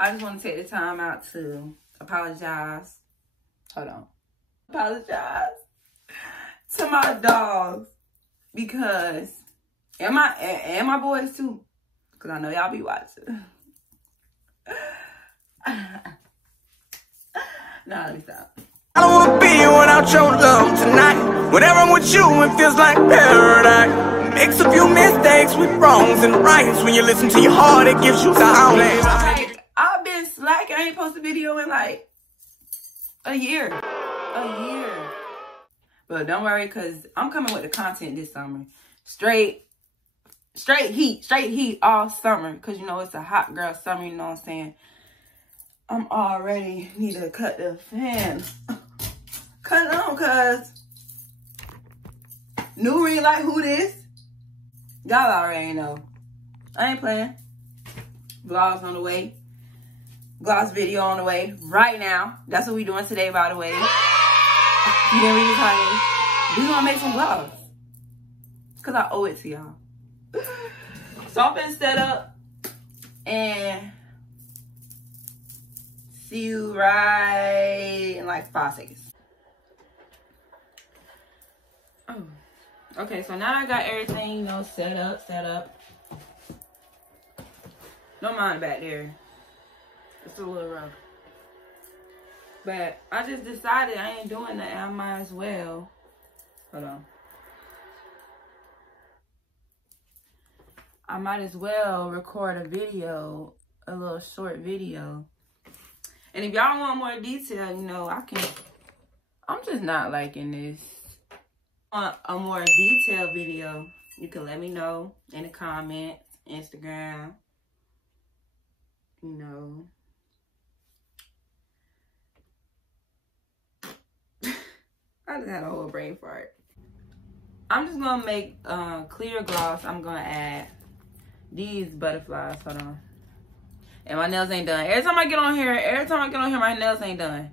I just want to take the time out to apologize. Hold on. Apologize to my dogs because, and my boys too, because I know y'all be watching. Nah, let me stop. I don't wanna be without your love tonight. Whenever I'm with you, it feels like paradise. Makes a few mistakes with wrongs and rights. When you listen to your heart, it gives you silence. Like, I've been slacking. I ain't posted a video in like a year. But don't worry, because I'm coming with the content this summer. Straight heat all summer. Because, you know, it's a hot girl summer, you know what I'm saying? I'm already need to cut the fan. Cut it on, cuz. New ring like who this? Y'all already know. I ain't playing. Vlogs on the way. Gloss video on the way. Right now. That's what we doing today, by the way. You didn't read this, honey. We gonna make some vlogs. Cause I owe it to y'all. So I'm finna set up and see you right in like 5 seconds. Oh, okay. So now I got everything, you know, set up. Don't mind back there. It's a little rough. But I just decided I ain't doing that. I might as well. Hold on. I might as well record a video, a little short video. And if y'all want more detail, you know, I can. I'm just not liking this. Want a more detailed video, you can let me know in the comments, Instagram, you know. I just had a whole brain fart. I'm just gonna make clear gloss. I'm gonna add these butterflies. Hold on. And my nails ain't done. Every time I get on here, my nails ain't done.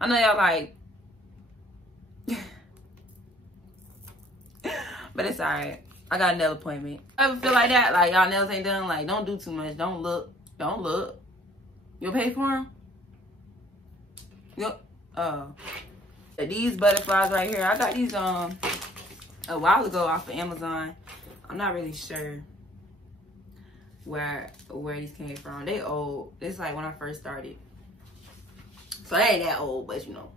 I know y'all like, but it's alright. I got a nail appointment. Ever feel like that? Like y'all nails ain't done? Like, don't do too much. Don't look. You'll pay for them? Yep. These butterflies right here, I got these a while ago off of Amazon. I'm not really sure where these came from. They old. It's like when I first started. So they ain't that old, but you know,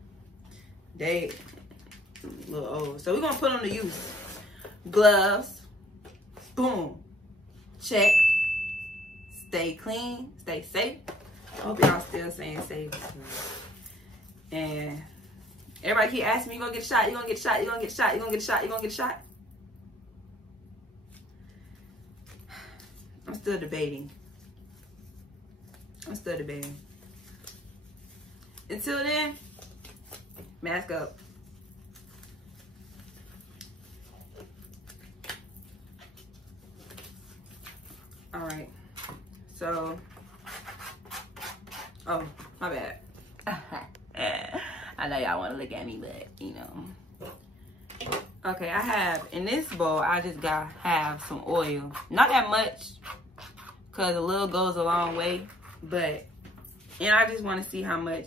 they a little old. So we're gonna put on the use. Gloves. Boom. Check. Stay clean. Stay safe. I hope y'all still saying safe. And everybody keep asking me, you gonna get a shot, you gonna get a shot, you gonna get a shot, you gonna get a shot, you gonna get a shot. I'm still debating. Until then, mask up. All right. So, oh, my bad. I know y'all want to look at me, but you know. Okay, I have in this bowl. I just have some oil. Not that much, cause a little goes a long way. But and I just want to see how much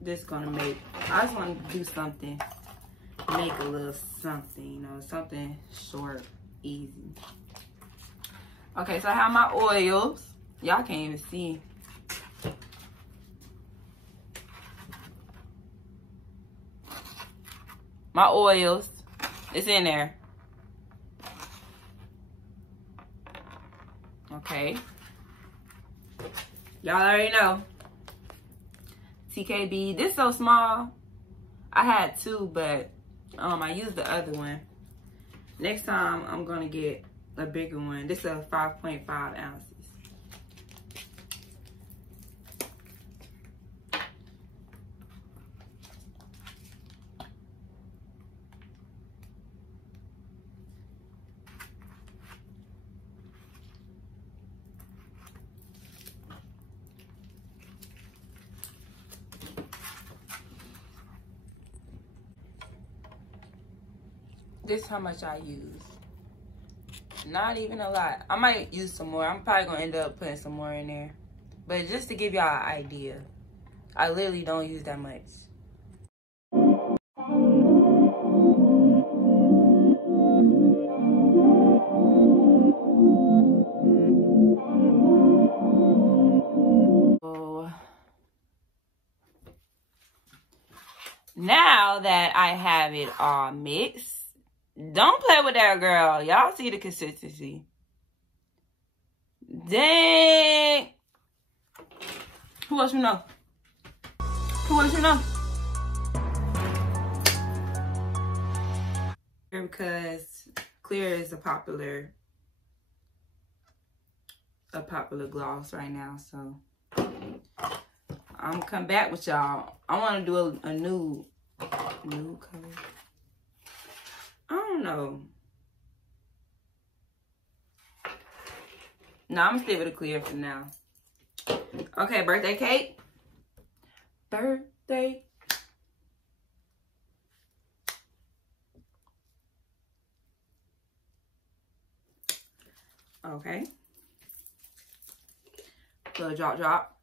this gonna make. I just want to do something, make a little something, you know, something short, easy. Okay, so I have my oils. Y'all can't even see. My oils, it's in there. Okay. Y'all already know. TKB, this so small. I had two, but I used the other one. Next time, I'm gonna get a bigger one. This is a 5.5 ounces. This is how much I use. Not even a lot. I might use some more. I'm probably gonna end up putting some more in there. But just to give y'all an idea, I literally don't use that much. So now that I have it all mixed, don't play with that, girl. Y'all see the consistency. Dang. Who else you know? Who else you know? Because clear is a popular gloss right now, so I'm gonna come back with y'all. I want to do a nude color. I don't know. No, I'm gonna stay with a clear for now. Okay, birthday cake. Birthday. Okay. Little drop.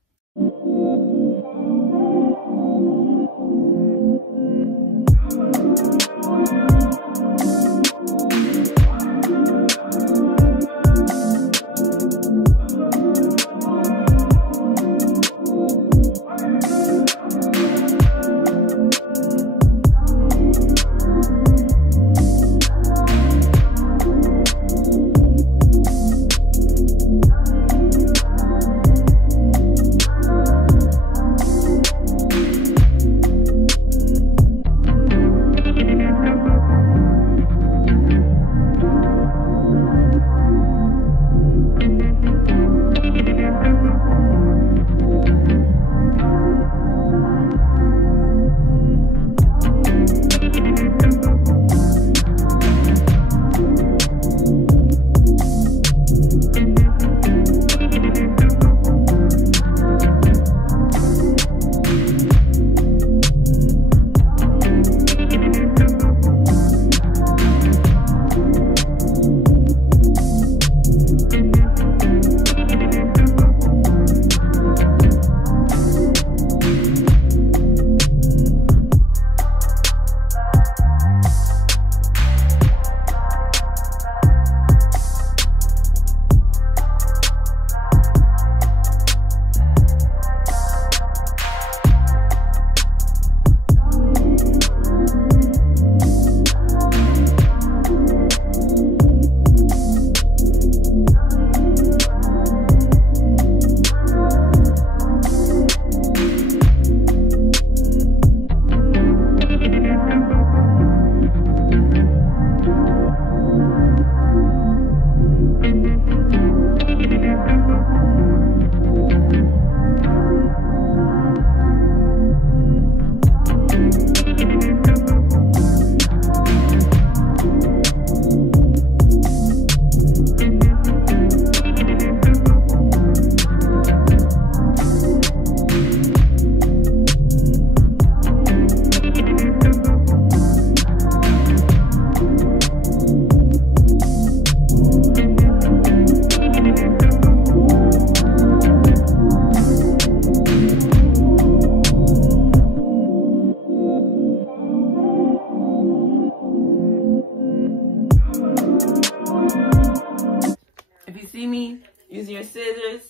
Using your scissors.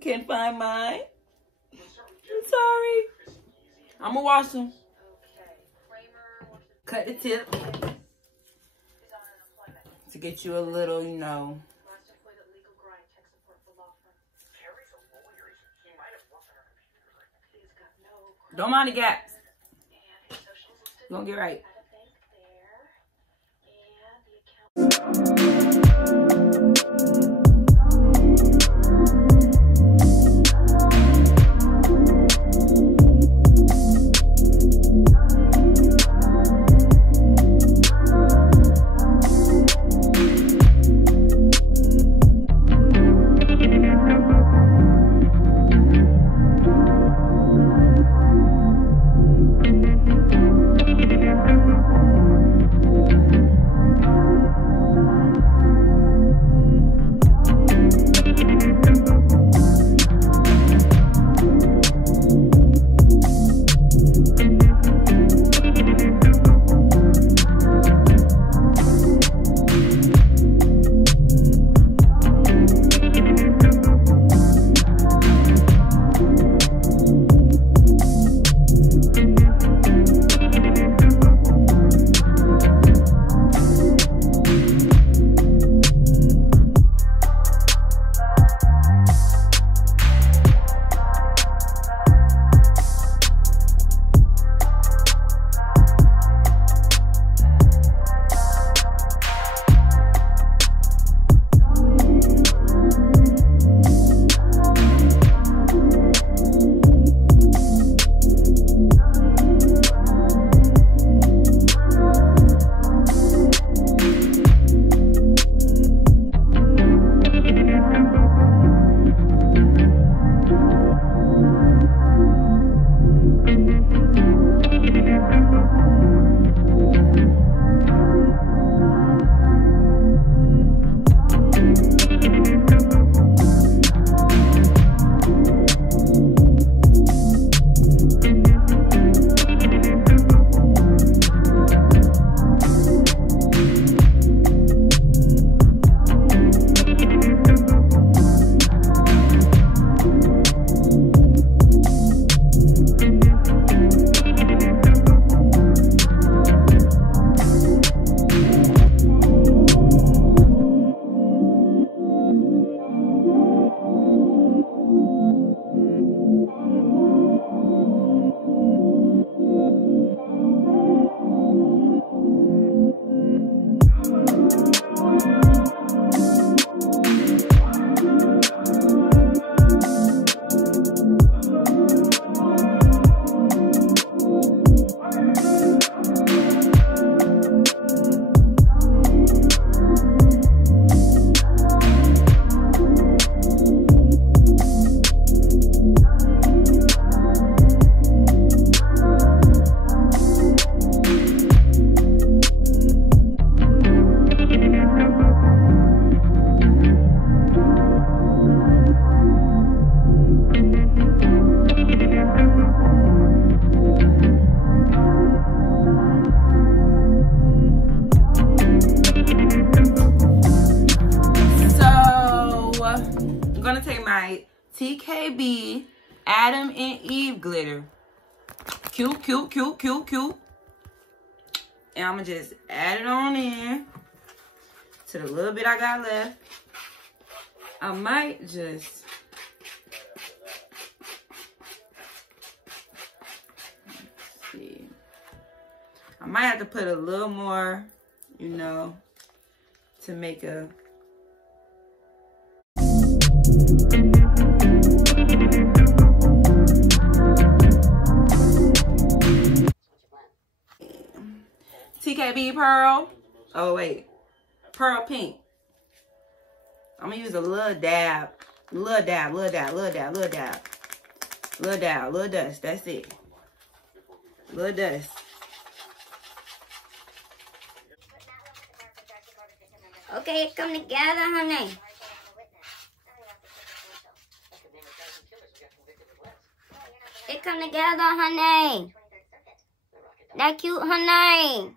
Can't find mine. I'm sorry. I'm gonna wash them. Cut the tip to get you a little, you know. Don't mind the gaps. You're gonna get right. TKB Adam and Eve glitter. Cute, cute, cute, cute, cute. And I'm going to just add it on in to the little bit I got left. I might just... Let's see. I might have to put a little more, you know, to make a... TKB Pearl. Oh, wait. Pearl Pink. I'm going to use a little dab. Little dab, little dab, little dab, little dab. Little dab, little dust. That's it. Little dust. Okay, it come together, honey. It come together, honey. That cute, honey.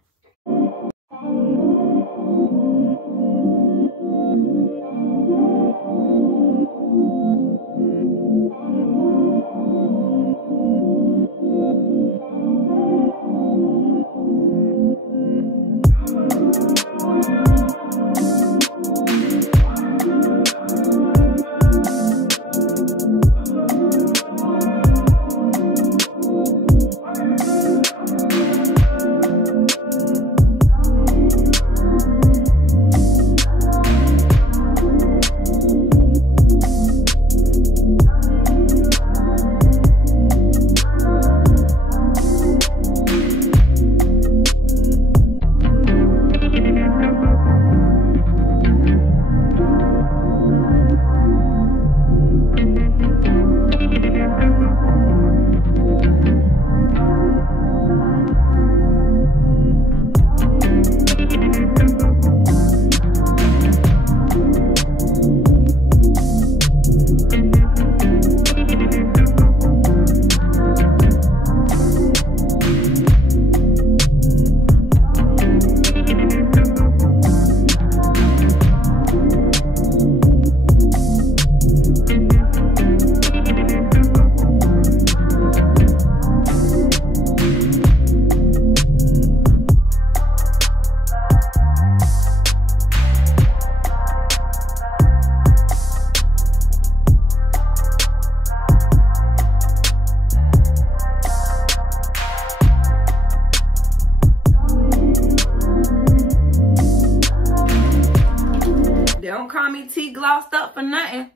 Glossed up for nothing.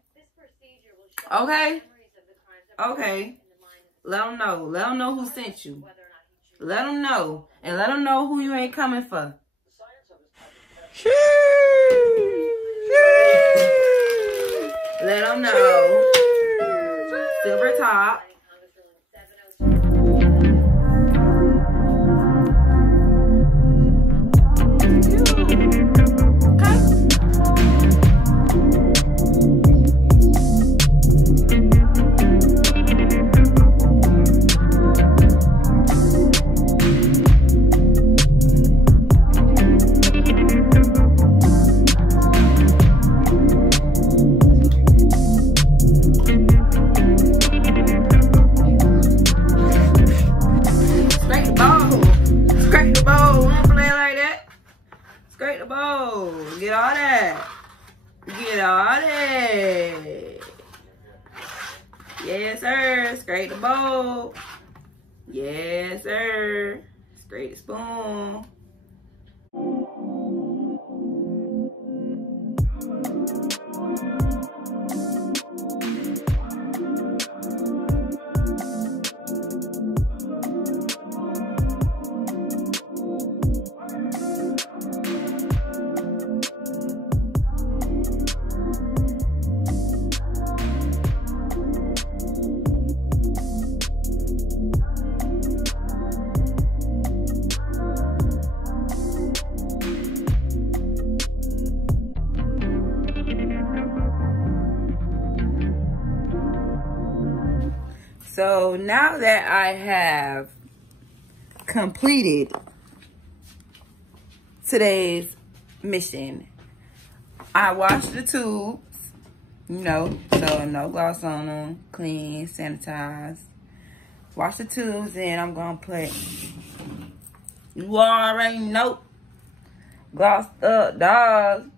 Okay? Okay. Let them know. Let them know who sent you. Let them know. And let them know who you ain't coming for. Let them know. Silver top. Get all that. Get all that. Yes, sir. Scrape the bowl. Yes, sir. Scrape the spoon. So now that I have completed today's mission, I washed the tubes You know, so no gloss on them. Clean, sanitize. Wash the tubes, and I'm gonna put, you already know, glossed up, dog.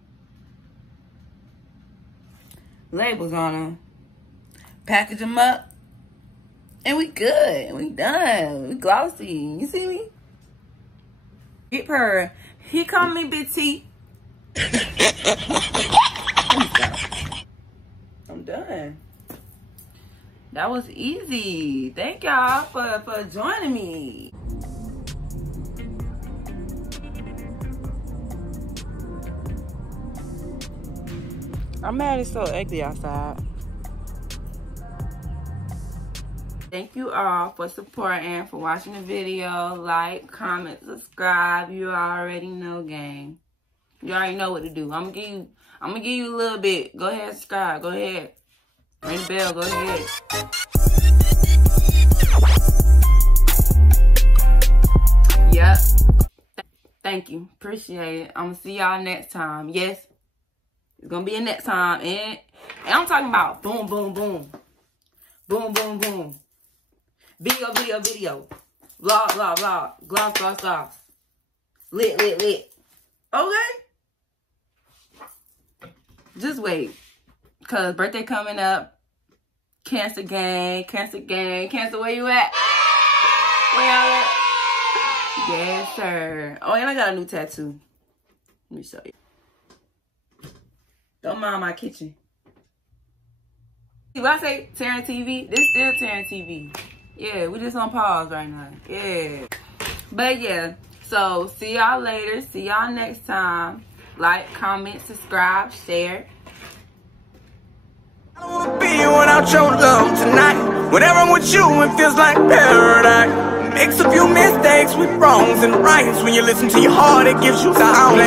Labels on them. Package them up. And we good. We done. We glossy. You see me? Get her. He call me Big T. I'm done. That was easy. Thank y'all for joining me. I'm mad it's so ugly outside. Thank you all for supporting, for watching the video. Like, comment, subscribe. You already know, gang. You already know what to do. I'm gonna give you a little bit. Go ahead, subscribe. Go ahead. Ring the bell. Go ahead. Yep. Thank you. Appreciate it. I'm gonna see y'all next time. Yes, it's gonna be a next time. And I'm talking about boom, boom, boom. Boom, boom, boom. Video, video, video. Vlog, vlog, vlog. Gloss, gloss, gloss. Lit, lit, lit. Okay? Just wait. Because birthday coming up. Cancer gang. Cancer gang. Cancer, where you at? Where y'all at? Yes, sir. Oh, and I got a new tattoo. Let me show you. Don't mind my kitchen. When I say Taryn TV, this still Taryn TV. Yeah, we just on pause right now. Yeah. But yeah, so see y'all later. See y'all next time. Like, comment, subscribe, share. I don't wanna be without your love tonight. Whenever I'm with you, it feels like paradise. Makes a few mistakes with wrongs and rights. When you listen to your heart, it gives you sound.